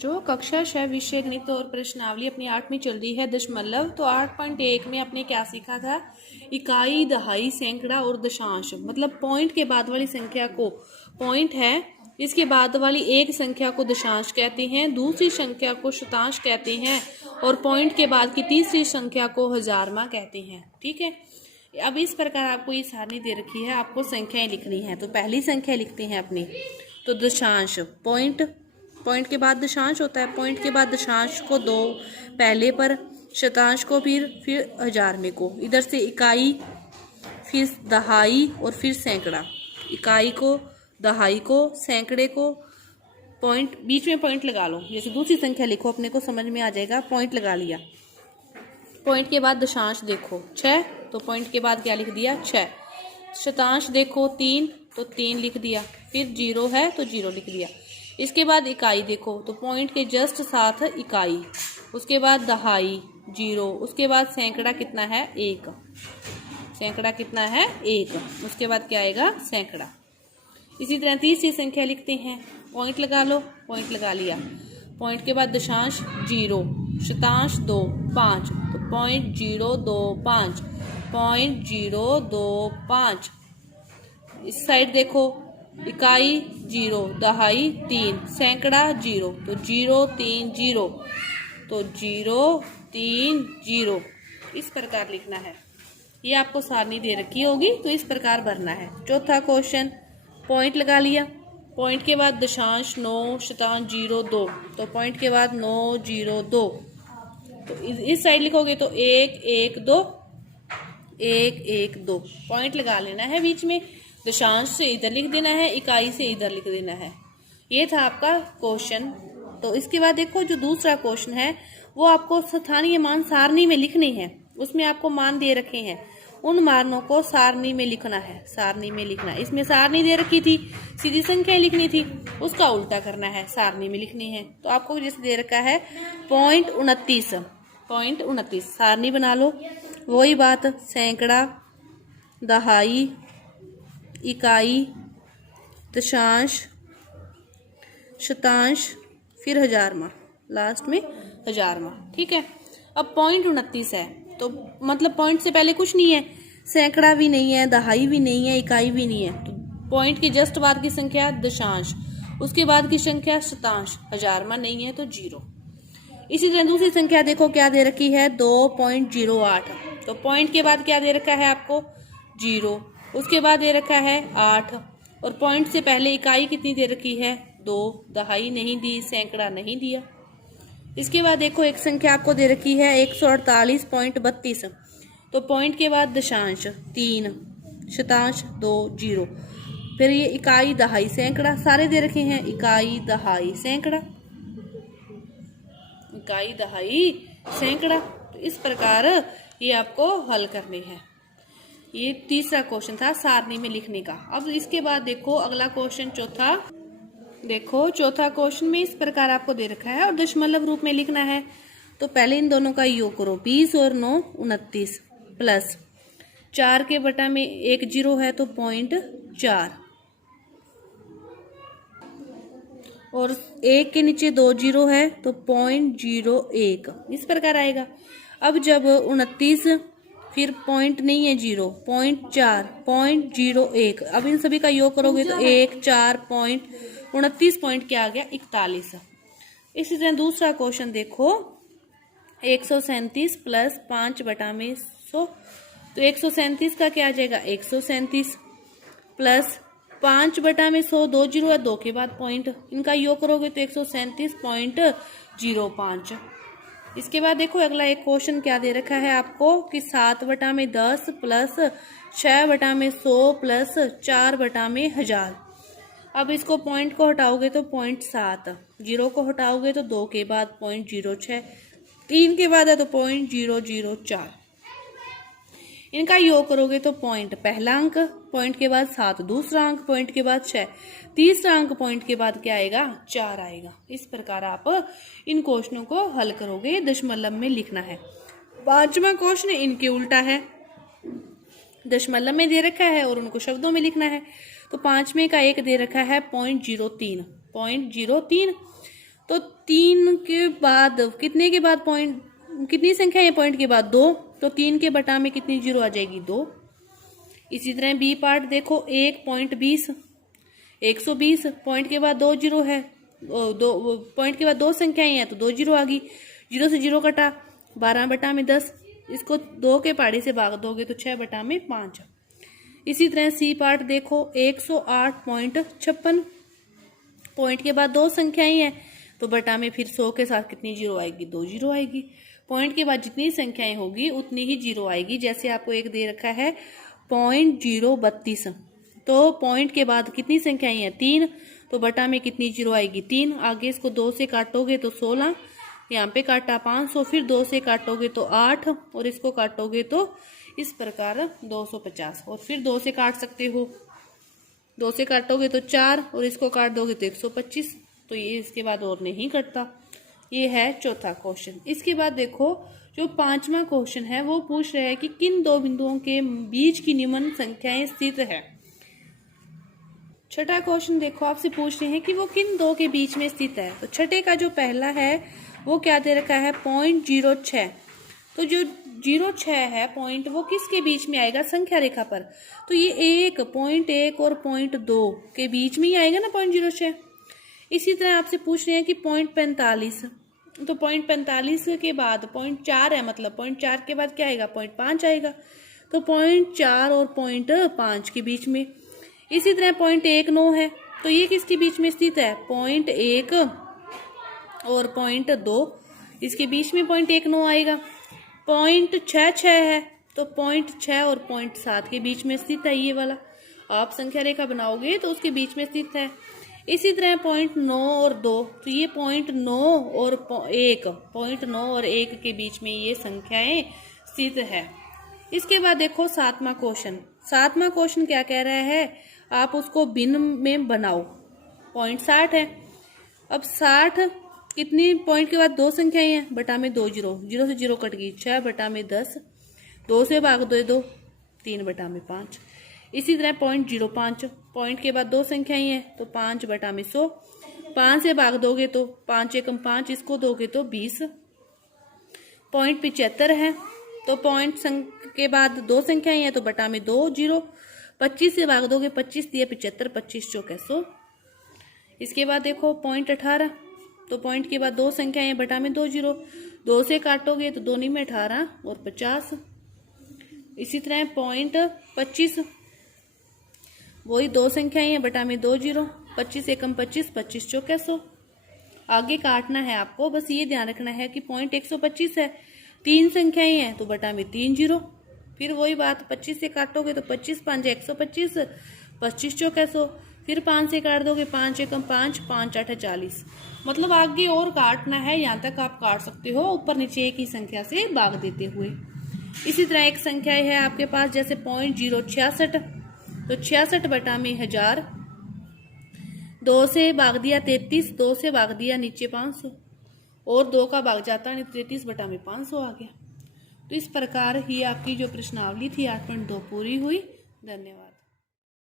जो कक्षा 6 विषय गणित और प्रश्नावली अपनी 8वीं चल रही है दशमलव। तो 8.1 में आपने क्या सीखा था? इकाई, दहाई, सैकड़ा और दशांश। मतलब पॉइंट के बाद वाली संख्या को पॉइंट है, इसके बाद वाली एक संख्या को दशांश कहते हैं, दूसरी संख्या को शतांश कहते हैं और पॉइंट के बाद की तीसरी संख्या को हजारमा कहते हैं। ठीक है, अब इस प्रकार आपको ये सारणी दे रखी है, आपको संख्याएं लिखनी है। तो पहली संख्या लिखते हैं अपनी, तो दशांश। पॉइंट के बाद दशांश होता है, पॉइंट के बाद दशांश को दो पहले पर, शतांश को फिर हजारवे को, इधर से इकाई, फिर दहाई और फिर सैकड़ा। इकाई को, दहाई को, सैकड़े को, पॉइंट, बीच में पॉइंट लगा लो। जैसे दूसरी संख्या लिखो, अपने को समझ में आ जाएगा। पॉइंट लगा लिया, पॉइंट के बाद दशांश देखो 6, तो पॉइंट के बाद क्या लिख दिया 6। शतांश देखो 3, तो 3 लिख दिया। फिर 0 है तो 0 लिख दिया। इसके बाद इकाई देखो, तो पॉइंट के जस्ट साथ इकाई, उसके बाद दहाई 0, उसके बाद सैकड़ा कितना है 1, सैकड़ा कितना है 1, उसके बाद क्या आएगा सैकड़ा। इसी तरह तीसरी संख्या लिखते हैं, पॉइंट लगा लो, पॉइंट लगा लिया। पॉइंट के बाद दशांश 0, शतांश 2, 5, तो पॉइंट 0 2 5, पॉइंट 0 2 5। इस साइड देखो, इकाई 0, दहाई 3, सैकड़ा 0, तो 0 3 0, तो 0 3 0। इस प्रकार लिखना है। ये आपको सारणी दे रखी होगी, तो इस प्रकार भरना है। चौथा क्वेश्चन, पॉइंट लगा लिया, पॉइंट के बाद दशांश 9, शतांश 0 2, तो पॉइंट के बाद 9 0 2, तो इस साइड लिखोगे तो 1 1 2 1 1 2, पॉइंट लगा लेना है बीच में। दशांश से इधर लिख देना है, इकाई से इधर लिख देना है। ये था आपका क्वेश्चन। तो इसके बाद देखो, जो दूसरा क्वेश्चन है वो आपको स्थानीय मान सारणी में लिखनी है। उसमें आपको मान दे रखे हैं, उन मानों को सारणी में लिखना है, सारणी में लिखना है। इसमें सारणी दे रखी थी, सीधी संख्या लिखनी थी, उसका उल्टा करना है, सारणी में लिखनी है। तो आपको जैसे दे रखा है पॉइंट 29, सारणी बना लो। वही बात, सैकड़ा, दहाई, इकाई, दशांश, शतांश, फिर हजारमा, लास्ट में हजारमा। ठीक है, अब पॉइंट 29 है, तो मतलब पॉइंट से पहले कुछ नहीं है, सैकड़ा भी नहीं है, दहाई भी नहीं है, इकाई भी नहीं है। तो पॉइंट के जस्ट बाद की संख्या दशांश, उसके बाद की संख्या शतांश, हजारमा नहीं है तो 0। इसी तरह दूसरी संख्या देखो क्या दे रखी है, 2.08, तो पॉइंट के बाद क्या दे रखा है आपको 0, उसके बाद दे रखा है 8, और पॉइंट से पहले इकाई कितनी दे रखी है 2, दहाई नहीं दी, सैकड़ा नहीं दिया। इसके बाद देखो एक संख्या आपको दे रखी है 148.32, तो पॉइंट के बाद दशांश 3, शतांश 2 0, फिर ये इकाई, दहाई, सैकड़ा सारे दे रखे हैं, इकाई, दहाई, सैकड़ा, इकाई, दहाई, सैकड़ा। तो इस प्रकार ये आपको हल करने हैं। ये तीसरा क्वेश्चन था सारणी में लिखने का। अब इसके बाद देखो अगला क्वेश्चन चौथा। देखो चौथा क्वेश्चन में इस प्रकार आपको दे रखा है और दशमलव रूप में लिखना है। तो पहले इन दोनों का योग करो, 20 और 9 29, प्लस 4 के बटा में 1 0 है तो 0.4, और 1 के नीचे 2 0 है तो 0.01, इस प्रकार आएगा। अब जब 29, फिर पॉइंट नहीं है 0, 0.4, 0.01, अब इन सभी का योग करोगे तो 1 4 29 पॉइंट क्या आ गया 41। इसी तरह दूसरा क्वेश्चन देखो, 137 प्लस 5 बटा में 100, तो 137 का क्या आ जाएगा 137, प्लस 5 बटा में 100, 2 0 है, 2 के बाद पॉइंट, इनका योग करोगे तो 137.05। इसके बाद देखो अगला एक क्वेश्चन क्या दे रखा है आपको कि 7 बटा में 10 प्लस 6 बटा में 100 प्लस 4 बटा में 1000। अब इसको पॉइंट को हटाओगे तो 0.7, 0 को हटाओगे तो 2 के बाद 0.06, 3 के बाद है तो 0.004। इनका योग करोगे तो पॉइंट पहला अंक, पॉइंट के बाद 7 दूसरा अंक, पॉइंट के बाद 6 तीसरा अंक, पॉइंट के बाद क्या आएगा 4 आएगा। इस प्रकार आप इन क्वेश्चनों को हल करोगे, दशमलव में लिखना है। पांचवा क्वेश्चन इनके उल्टा है, दशमलव में दे रखा है और उनको शब्दों में लिखना है। तो पांचवें का एक दे रखा है 0.03, तो 3 के बाद कितने के बाद पॉइंट, कितनी संख्या है पॉइंट के बाद 2, तो 3 के बटा में कितनी जीरो आ जाएगी 2। इसी तरह बी पार्ट देखो 1.20, 120 पॉइंट के बाद 2 जीरो है, दो पॉइंट के बाद 2 संख्याएं हैं तो 2 जीरो आ गई, जीरो से जीरो कटा, 12 बटा में 10, इसको 2 के पहाड़ी से भाग दोगे तो 6 बटा में 5। इसी तरह सी पार्ट देखो 108.56 पॉइंट के बाद 2 संख्याएं हैं तो बटा में फिर 100 के साथ कितनी जीरो आएगी 2 जीरो आएगी। पॉइंट के बाद जितनी संख्याएं होगी उतनी ही जीरो आएगी। जैसे आपको एक दे रखा है 0.032, तो पॉइंट के बाद कितनी संख्याएं हैं 3, तो बटा में कितनी जीरो आएगी 3। आगे इसको 2 से काटोगे तो 16, यहाँ पे काटा 500, फिर 2 से काटोगे तो 8 और इसको काटोगे तो इस प्रकार 250, और फिर 2 से काट सकते हो, 2 से काटोगे तो 4 और इसको काट दोगे तो 125, तो ये इसके बाद और नहीं कटता। ये है चौथा क्वेश्चन। इसके बाद देखो जो 5वां क्वेश्चन है वो पूछ रहा है कि किन दो बिंदुओं के बीच की निम्न संख्याएं स्थित है। छठा क्वेश्चन देखो आपसे पूछ रहे हैं कि वो किन दो के बीच में स्थित है। तो छठे का जो पहला है वो क्या दे रखा है 0.06, तो जो 0.6 है पॉइंट वो किसके बीच में आएगा संख्या रेखा पर, तो ये 1.1 और 0.2 के बीच में ही आएगा ना 0.06। इसी तरह आपसे पूछ रहे हैं कि 0.45, तो 0.45 के बाद 0.4 है, मतलब 0.4 के बाद क्या आएगा 0.5 आएगा, तो 0.4 और 0.5 के बीच में। इसी तरह 0.19 है, तो ये किसके बीच में स्थित है 0.1 और 0.2, इसके बीच में 0.19 आएगा। 0.66 है, तो 0.6 और 0.7 के बीच में स्थित है ये वाला। आप संख्या रेखा बनाओगे तो उसके बीच में स्थित है। इसी तरह 0.9 और 2, तो ये 0.9 और 1, 0.9 और 1 के बीच में ये संख्याएं स्थित है। इसके बाद देखो 7वां क्वेश्चन। 7वां क्वेश्चन क्या कह रहा है, आप उसको भिन्न में बनाओ। 0.60 है, अब 60 कितनी पॉइंट के बाद 2 संख्याएं हैं, बटा में 2 जीरो, जीरो से जीरो कट गई, 6 बटा में 10, 2 से भाग दो 2, 3 बटा में 5। इसी तरह 0.05 पॉइंट के बाद 2 संख्याएं हैं तो 5 बटा में 100, 5 से भाग दोगे तो 5 एकम 5, इसको दोगे तो 20। 0.75 है, तो पॉइंट के बाद 2 संख्याएं हैं तो बटा में 2 जीरो, 25 से भाग दोगे 25 दिए 75, 25 चौके 100। इसके बाद देखो 0.18, तो पॉइंट के बाद 2 संख्याएं हैं बटा में 2 जीरो, 2 से काटोगे तो 2 में 18 और 50। इसी तरह 0.25, वही 2 संख्याएं हैं बटा में 2 जीरो, 25 एकम 25, 25 चौके 100। आगे काटना है आपको, बस ये ध्यान रखना है कि 125 है, 3 संख्याएं हैं तो बटा में 3 जीरो, फिर वही बात 25 से काटोगे तो 25 5 125, 25 चौके 100, फिर 5 से काट दोगे 5 एकम 5, 5 8 40। मतलब आगे और काटना है, यहाँ तक आप काट सकते हो ऊपर नीचे एक ही संख्या से भाग देते हुए। इसी तरह एक संख्या है आपके पास जैसे 0.066, तो 66 बटा में 1000, 2 से भाग दिया 33, 2 से भाग दिया नीचे 500 और 2 का भाग जाता नहीं, 33 बटा में 500 आ गया। तो इस प्रकार ही आपकी जो प्रश्नावली थी 8.2 पूरी हुई। धन्यवाद।